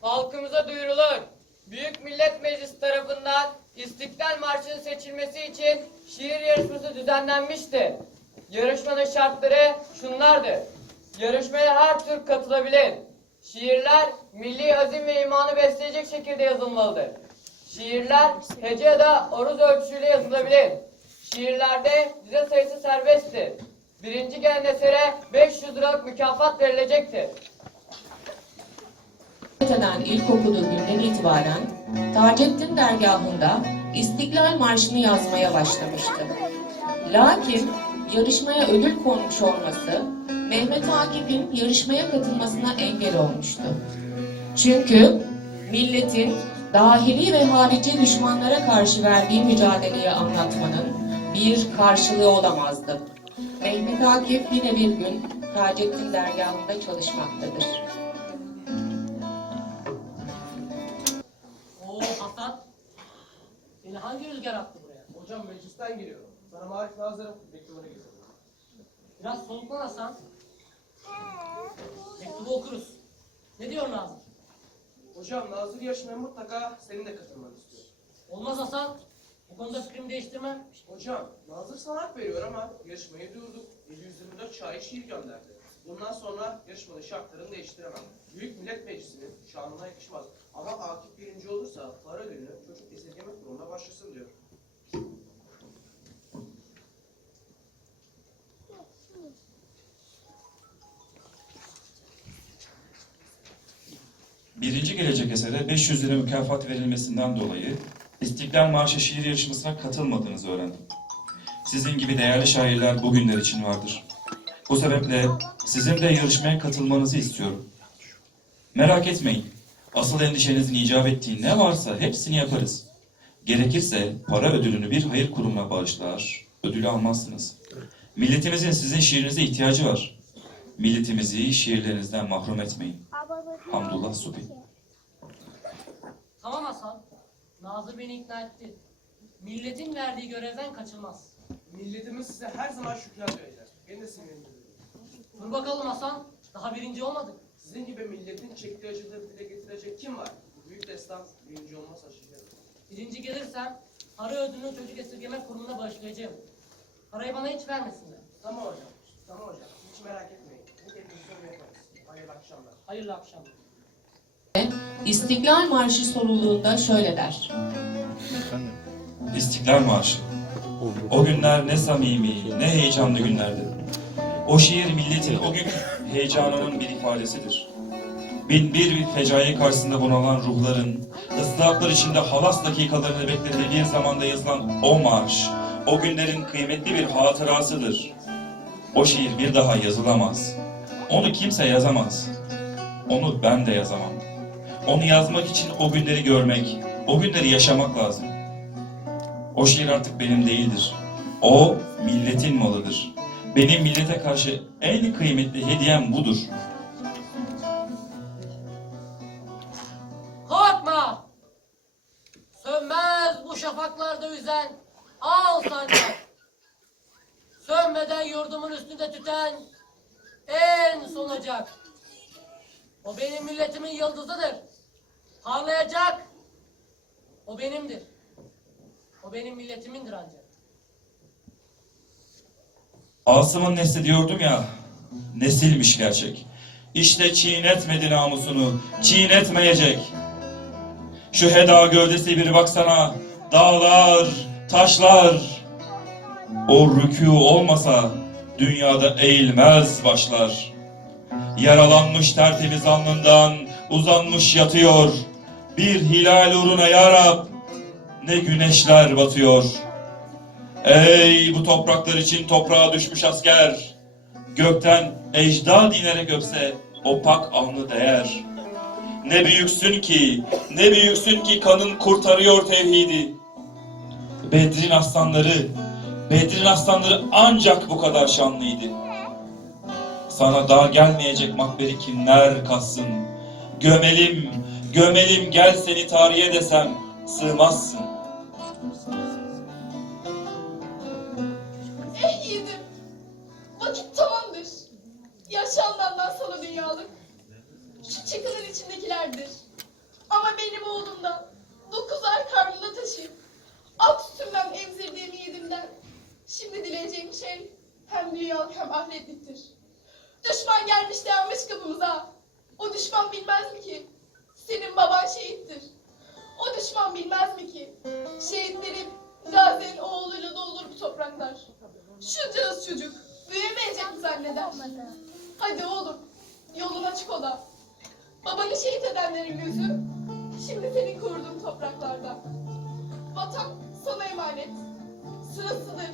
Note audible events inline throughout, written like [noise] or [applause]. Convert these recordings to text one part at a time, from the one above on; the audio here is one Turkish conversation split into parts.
halkımıza duyurulur. Büyük Millet Meclisi tarafından İstiklal Marşı'nın seçilmesi için şiir yarışması düzenlenmişti. Yarışmanın şartları şunlardır. Yarışmaya her Türk katılabilir. Şiirler milli azim ve imanı besleyecek şekilde yazılmalıdır. Şiirler hece ya da oruz ölçüsüyle yazılabilir. Şiirlerde dize sayısı serbesttir. Birinci gelen esere 500 liralık mükafat verilecektir. Eden ilk okuduğu günden itibaren Taceddin dergahında İstiklal Marşı'nı yazmaya başlamıştı. Lakin yarışmaya ödül konmuş olması Mehmet Akif'in yarışmaya katılmasına engel olmuştu. Çünkü milletin dahili ve harici düşmanlara karşı verdiği mücadeleyi anlatmanın bir karşılığı olamazdı. Mehmet Akif yine bir gün Taceddin dergahında çalışmaktadır. Rüzgar attı buraya? Hocam meclisten geliyorum. Sana Marif Nazır'ın mektubunu getirdim. Biraz soluklan Hasan. Mektubu okuruz. Ne diyor Nazım? Hocam Nazır yarışmaya mutlaka senin de katılmanı istiyor. Olmaz Hasan. Bu konuda fikrimi değiştirmem. Hocam Nazır sana hak veriyor ama yarışmayı durduk. 724 şair şiir gönderdi. Bundan sonra yarışmanın şartlarını değiştiremem. Büyük Millet Meclisi'nin şanına yakışmaz. Ama Akif birinci olursa para ödülünü çocuk esirgeme kurumuna başlasın diyor. Birinci gelecek esere 500 lira mükafat verilmesinden dolayı İstiklal Marşı şiir yarışmasına katılmadığınızı öğrendim. Sizin gibi değerli şairler bugünler için vardır. Bu sebeple sizin de yarışmaya katılmanızı istiyorum. Merak etmeyin. Asıl endişenizin icap ettiği ne varsa hepsini yaparız. Gerekirse para ödülünü bir hayır kurumuna bağışlar, ödülü almazsınız. Milletimizin sizin şiirinize ihtiyacı var. Milletimizi şiirlerinizden mahrum etmeyin. Hamdullah Subi. Tamam Hasan. Nazır beni ikna etti. Milletin verdiği görevden kaçılmaz. Milletimiz size her zaman şükran verecek. Beni de sevindirir. Dur bakalım Hasan. Daha birinci olmadık. Sizin gibi milletin çektiği acıları dile getirecek kim var? Bu büyük destan birinci olmaz şaşıracağım. Birinci gelirsem para ödülünü çocuk esirgeme kurumuna başlayacağım. Parayı bana hiç vermesinler. Tamam hocam. Tamam hocam. Hiç merak etmeyin. Bu televizyon yaparız. Hayırlı akşamlar. Hayırlı akşamlar. İstiklal Marşı sorulduğunda şöyle der. İstiklal Marşı. O günler ne samimi, ne heyecanlı günlerdi. O şiir milletin o gün heyecanının bir ifadesidir. Bin bir fecai karşısında bunalan ruhların, ıstıraplar içinde halas dakikalarını beklediği bir zamanda yazılan o marş, o günlerin kıymetli bir hatırasıdır. O şiir bir daha yazılamaz. Onu kimse yazamaz. Onu ben de yazamam. Onu yazmak için o günleri görmek, o günleri yaşamak lazım. O şiir artık benim değildir. O milletin malıdır. Benim millete karşı en kıymetli hediyem budur. Korkma! Sönmez bu şafaklarda yüzen al sancak. Sönmeden yurdumun üstünde tüten en son ocak. O benim milletimin yıldızıdır. Parlayacak. O benimdir. O benim milletimindir ancak. Asım'ın nesli diyordum ya, nesilmiş gerçek. İşte çiğnetmedi namusunu, çiğnetmeyecek. Şu heda gövdesi bir baksana, dağlar, taşlar. O rükû olmasa dünyada eğilmez başlar. Yaralanmış tertemiz alnından uzanmış yatıyor. Bir hilal uğruna ya Rab, ne güneşler batıyor. Ey bu topraklar için toprağa düşmüş asker, gökten ecdad inerek öpse o pak alnı değer. Ne büyüksün ki, ne büyüksün ki kanın kurtarıyor tevhidi. Bedrin aslanları, Bedrin aslanları ancak bu kadar şanlıydı. Sana dar gelmeyecek makberi kimler kassın? Gömelim, gömelim gel seni tarihe desem sığmazsın. Vakit tamamdır. Yaşandandan sana dünyalık. Şu çıkının içindekilerdir. Ama benim oğlumdan dokuz ay karnında taşıyıp ak sütümden emzirdiğimi yedimden. Şimdi dileyeceğim şey hem dünyalık hem ahiretliktir. Düşman gelmiş dayanmış kapımıza. O düşman bilmez mi ki senin baban şehittir. O düşman bilmez mi ki şehitlerin Gazi'nin oğluyla doldur bu topraklar. Şuncağız çocuk büyümeyecek mi zanneder? Hadi oğlum yolun açık ola. Babanı şehit edenlerin gözü şimdi senin kurduğun topraklarda. Vatan sana emanet. Sırasıdır.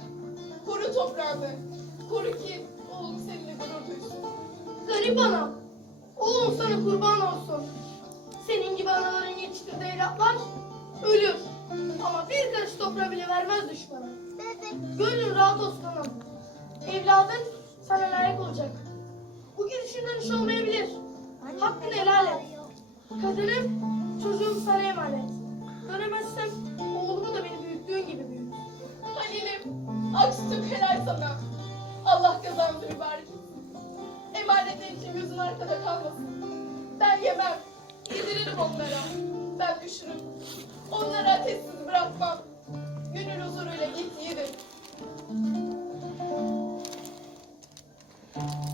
Koru toprağını. Koru ki oğlum seninle gurur duysun. Garip anam. Oğlum sana kurban olsun. Senin gibi anaların yetiştirdiği evlatlar ölür. Ama bir karış toprağı bile vermez düşmana. Gönlün rahat olsun anam. Evladın sana layık olacak. Bu gidişinden iş olmayabilir. Hakkını helal et. Kadınım, çocuğum sana emanet. Dönemezsem oğlumu da beni büyüttüğün gibi büyüt. Halilim, aksütüm helal sana. Allah kazandı mübarek. Emanetler için gözün arkada kalmasın. Ben yemem, yediririm onlara. Ben üşürüm. Onları ateşsiz bırakmam. Gönül huzuruyla git yedir. Bu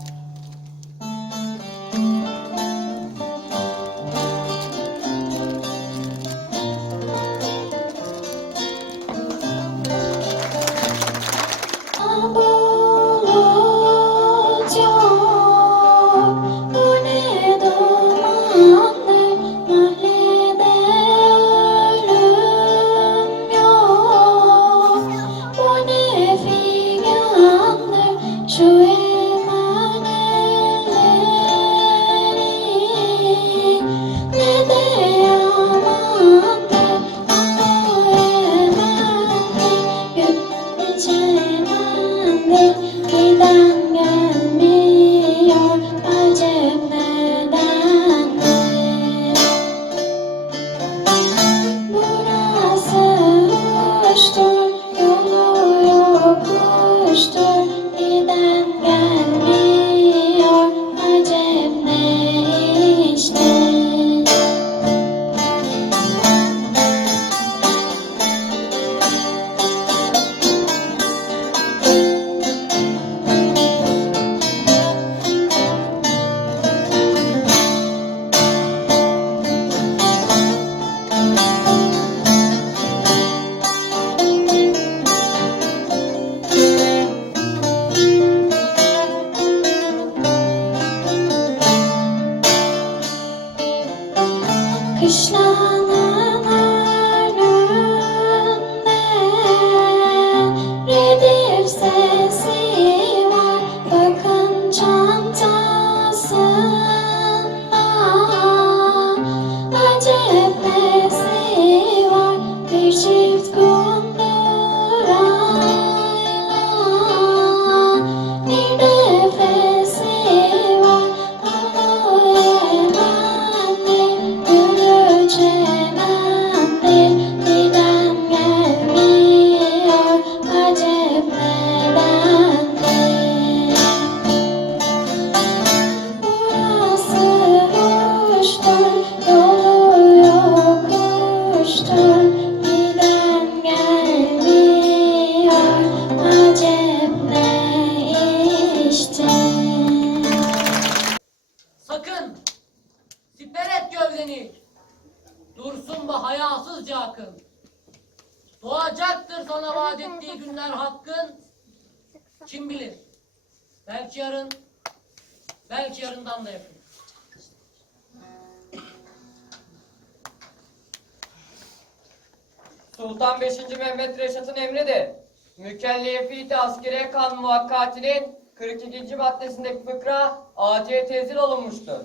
muvakkatinin 42. maddesindeki fıkra acil tezil olunmuştur.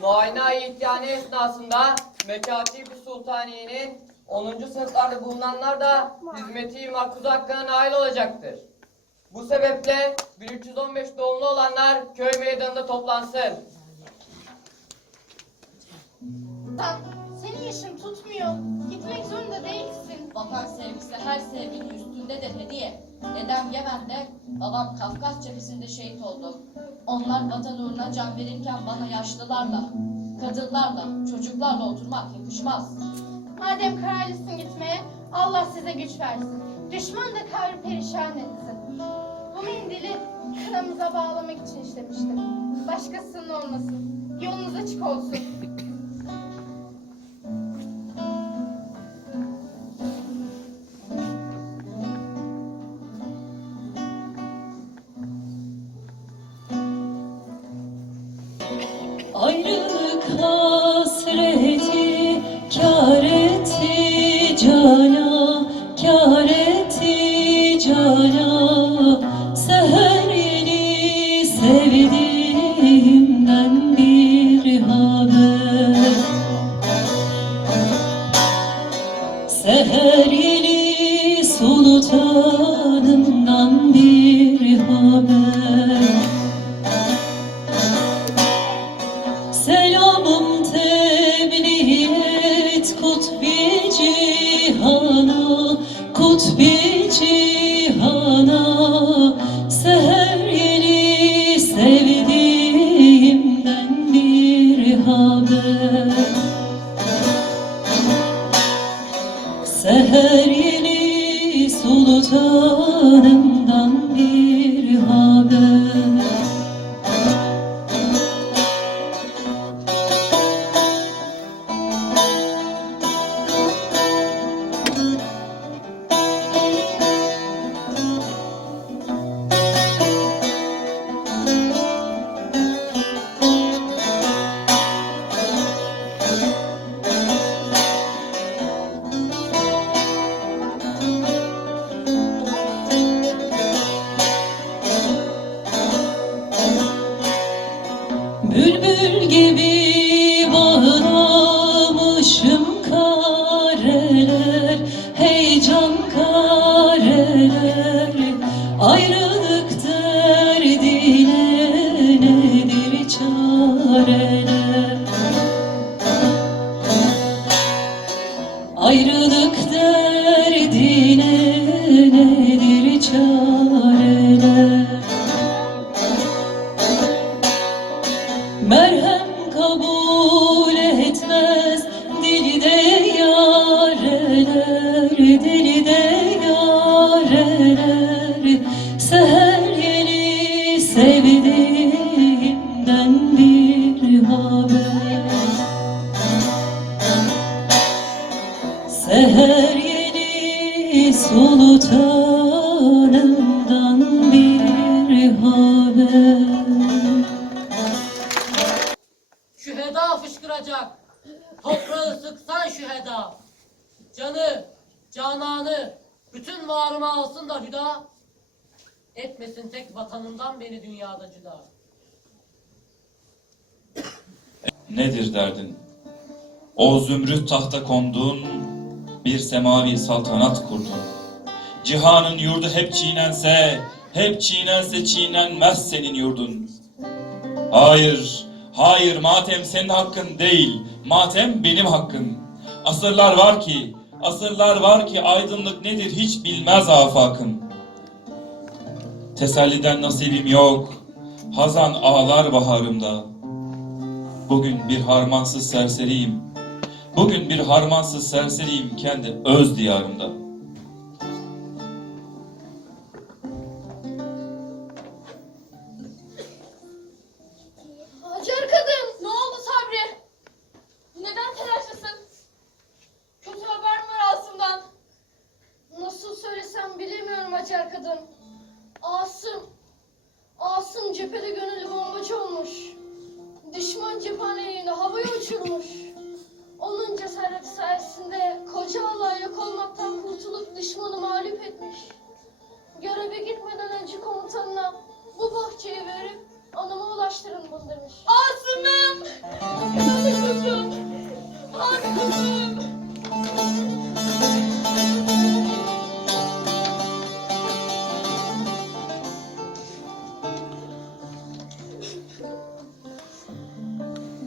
Muayene ihtiyane esnasında Mekatibi Sultaniye'nin 10. sınıflarda bulunanlar da hizmeti makbuz hakkına nail olacaktır. Bu sebeple 1315 doğumlu olanlar köy meydanında toplansın. Sen, senin yaşın tutmuyor. Gitmek zorunda değilsin. Vatan sevgisi her sevginin üstündedir hediye. Dedem Yemen'de, babam Kafkas cephesinde şehit oldu. Onlar vatan uğruna can verirken bana yaşlılarla. kadınlarla, çocuklarla oturmak yakışmaz. Madem kararlısın gitmeye, Allah size güç versin. Düşman da kahrı perişan etsin. Bu mendili kınamıza bağlamak için işlemiştim. Başkasının olmasın. Yolunuz açık olsun. [laughs] cananı, bütün varımı alsın da hüda. Etmesin tek vatanından beni dünyada cüda. Nedir derdin? O zümrüt tahta kondun, bir semavi saltanat kurdun. Cihanın yurdu hep çiğnense, hep çiğnense çiğnenmez senin yurdun. Hayır, hayır matem senin hakkın değil, matem benim hakkım. Asırlar var ki, asırlar var ki aydınlık nedir hiç bilmez afakım. Teselliden nasibim yok, hazan ağlar baharımda. Bugün bir harmansız serseriyim. Bugün bir harmansız serseriyim kendi öz diyarımda.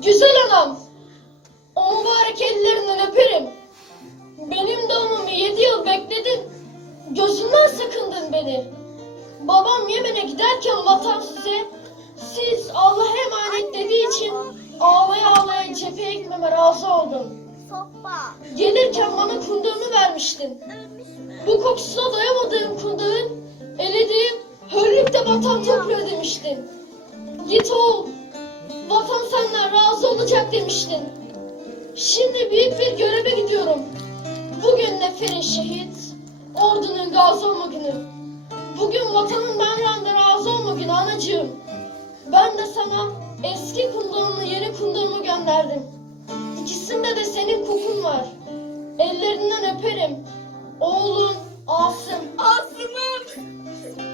Güzel anam! O mübarek ellerinden öperim. Benim doğumumu yedi yıl bekledin. Gözünden sakındın beni. Babam Yemen'e giderken vatan size, siz Allah'a emanet dediği için ağlaya ağlaya cepheye Gelirken bana kundağımı vermiştin. Bu kokusuna dayamadığım demiştin. Şimdi büyük bir göreve gidiyorum. Bugün neferin şehit, ordunun gazi olma günü. Bugün vatanın benden razı olma günü anacığım. Ben de sana eski kundağımla yeni kundağımı gönderdim. İkisinde de senin kokun var. Ellerinden öperim. Oğlun Asım. Asım'ım.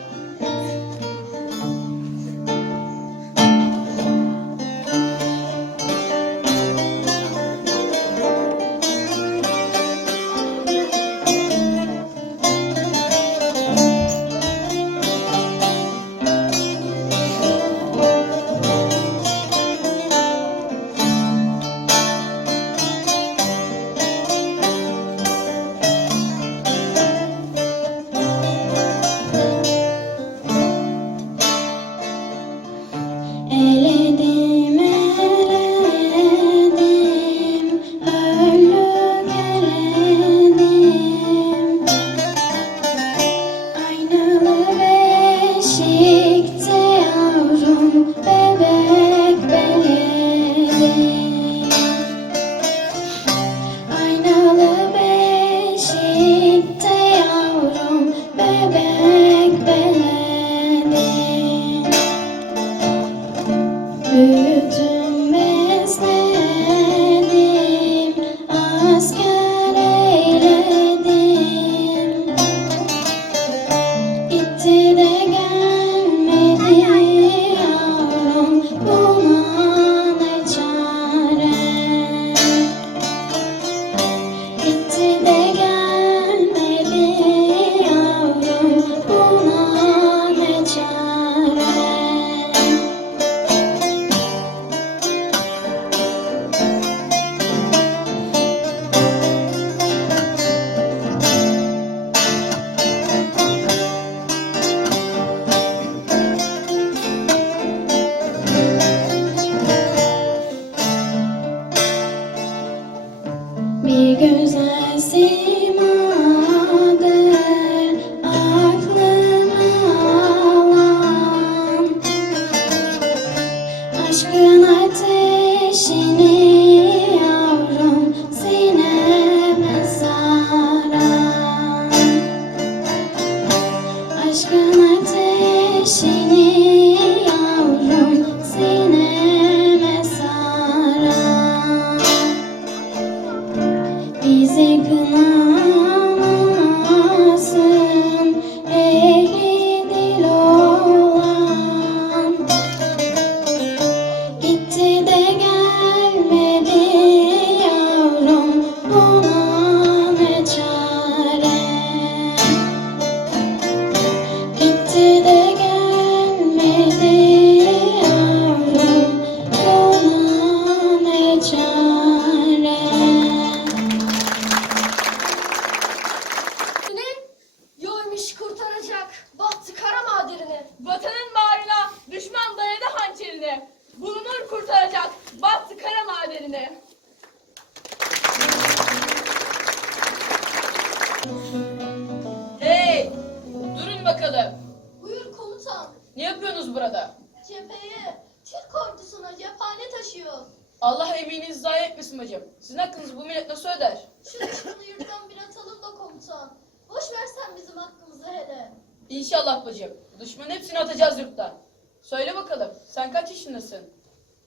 Taşıyor. Allah emeğinizi zayi etmesin bacım. Sizin hakkınızı bu millet nasıl öder? Şu düşmanı yurttan bir atalım da komutan. Boş versen bizim hakkımızı hele. İnşallah bacım. Düşmanın hepsini atacağız yurttan. Söyle bakalım, sen kaç yaşındasın?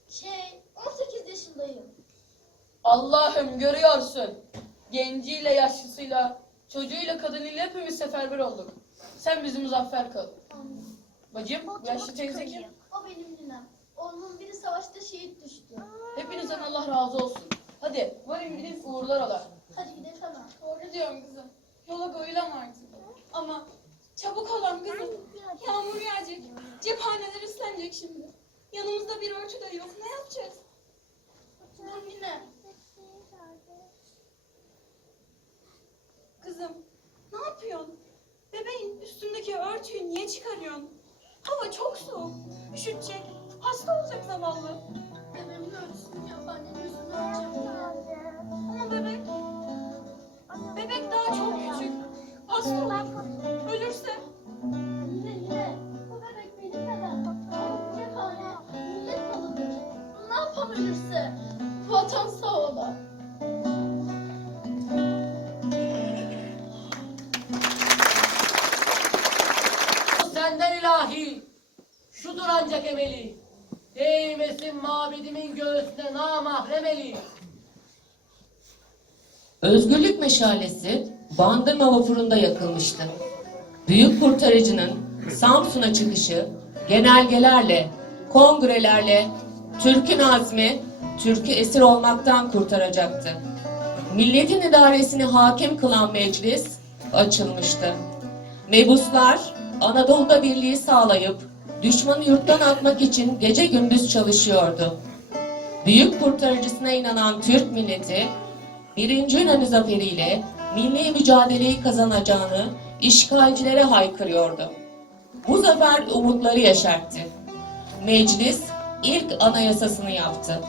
Şey, 18 yaşındayım. Allah'ım görüyorsun. Genciyle, yaşlısıyla, çocuğuyla, kadınıyla hepimiz seferber olduk. Sen bizi muzaffer kıl. Bacım, yaşlı teyze kim? O benim ninem. Onun biri savaşta şehit düştü. Hepinizden Allah razı olsun. Hadi, varın gidin uğurlar ola. Hadi gidelim hemen. Doğru diyorsun kızım. Yola koyulam artık. Ama çabuk olan kızım. Yağmur yağacak. Cephaneler ıslanacak şimdi. Yanımızda bir örtü de yok. Ne yapacağız? Dur ninem. Kızım ne yapıyorsun? Bebeğin üstündeki örtüyü niye çıkarıyorsun? Hava çok soğuk. Üşütecek. Hasta olacak zavallı. Dedemin ölüsünü yapan yüzünü öleceğim. Ama bebek... Bebek daha çok küçük. Hasta olur. Ölürse... Yine bu bebek benim bebem. Cephane, millet malıdır. Ne yapam? Vatan sağ ola. Senden ilahi, şudur ancak emeli. Değmesin mabedimin göğsüne namahrem eli. Özgürlük meşalesi Bandırma vapurunda yakılmıştı. Büyük kurtarıcının Samsun'a çıkışı genelgelerle, kongrelerle Türk'ün azmi Türk'ü esir olmaktan kurtaracaktı. Milletin idaresini hakim kılan meclis açılmıştı. Mebuslar Anadolu'da birliği sağlayıp düşmanı yurttan atmak için gece gündüz çalışıyordu. Büyük kurtarıcısına inanan Türk milleti Birinci Yunanlı zaferiyle milli mücadeleyi kazanacağını işgalcilere haykırıyordu. Bu zafer umutları yeşertti. Meclis ilk anayasasını yaptı.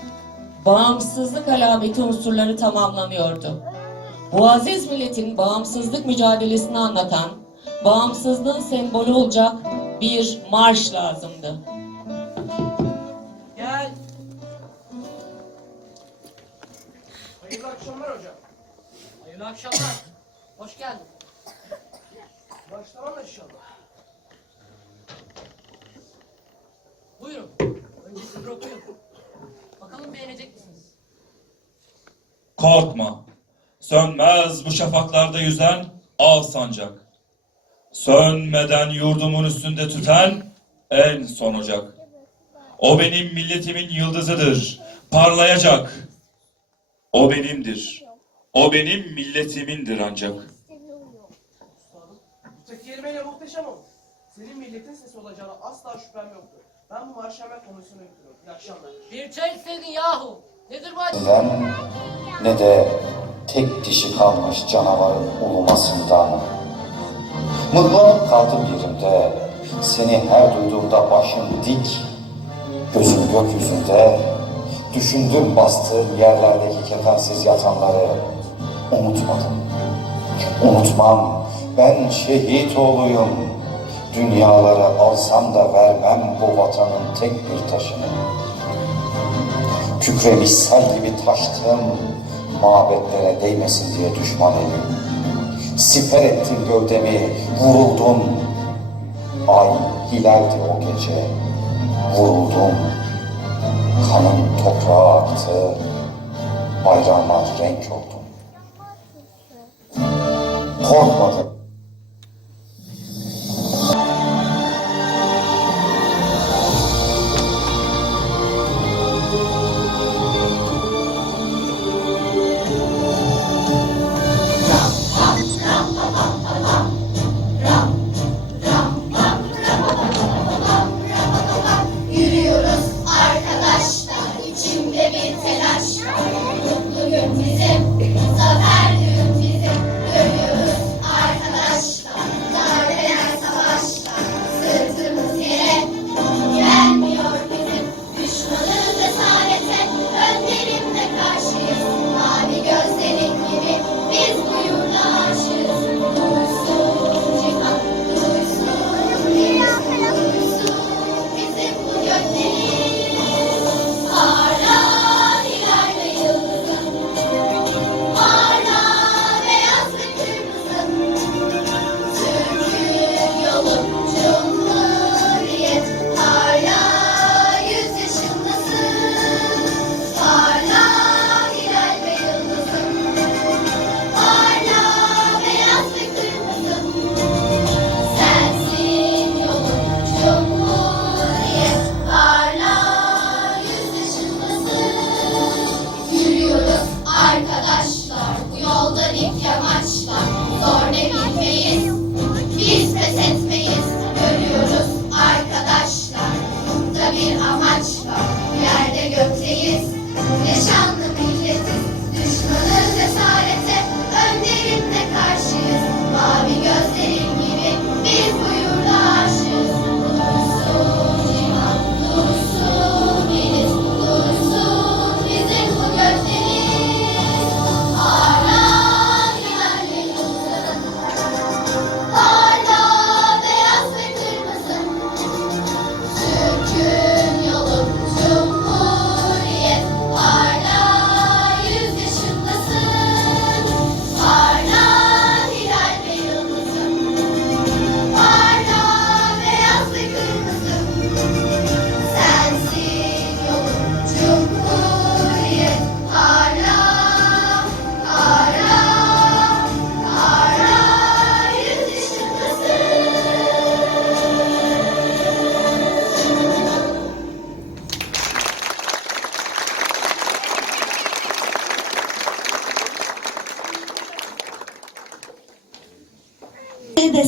Bağımsızlık alameti unsurları tamamlanıyordu. Bu aziz milletin bağımsızlık mücadelesini anlatan, bağımsızlığın sembolü olacak bir marş lazımdı. Gel, Hayırlı akşamlar hocam. hayırlı akşamlar. Hoş geldin. Başlamam inşallah. Buyurun. Önce siz okuyun. Bakalım beğenecek misiniz? Korkma. Sönmez bu şafaklarda yüzen al sancak. Sönmeden yurdumun üstünde tüten en son ocak. O benim milletimin yıldızıdır. Parlayacak. O benimdir. O benim milletimindir ancak. Kelimeyle muhteşem olmuş. Senin milletin sesi olacağına asla şüphem yoktu. Ben bu marşı hemen komisyona götürüyorum. İyi akşamlar. Bir çay istedin yahu. Nedir bu? Ben ne de tek dişi kalmış canavarın ulumasından. Mıhlanıp kaldım yerimde, seni her duyduğumda başım dik, gözüm gökyüzünde, düşündüm bastığım yerlerdeki kefensiz yatanları unutmadım. Unutmam, ben şehit oğluyum. Dünyaları alsam da vermem bu vatanın tek bir taşını. Kükremiş sel gibi taştım, mabetlere değmesin diye düşman elim. Siper ettim gövdemi, vuruldum. Ay hilaldi o gece, vuruldum. Kanım toprağa aktı, bayrağıma renk oldum. Korkmadım.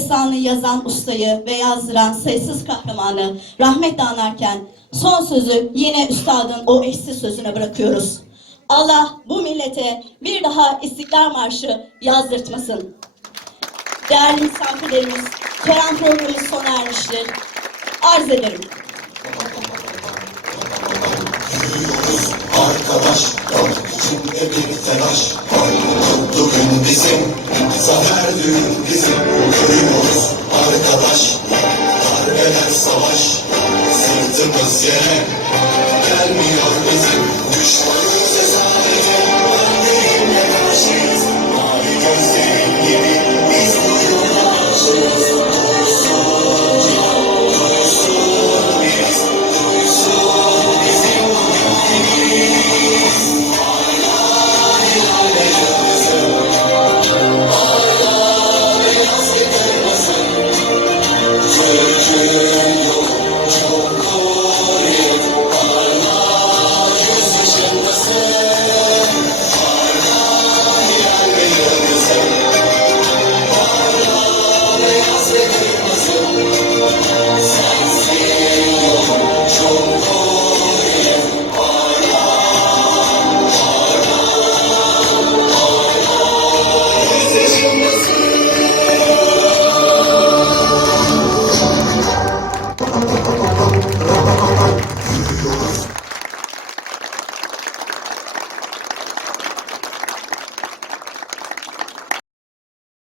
Destanı yazan ustayı ve yazdıran sayısız kahramanı rahmetle anarken son sözü yine üstadın o eşsiz sözüne bırakıyoruz. Allah bu millete bir daha İstiklal Marşı yazdırtmasın. Değerli misafirlerimiz, tören programımız sona ermiştir. Arz ederim. Arkadaş, içinde bir telaş. Mutlu gün bizim, zafer düğün bizim. Yürüyoruz arkadaş, darbeler savaş. Sırtımız yere gelmiyor bizim. Düşmanı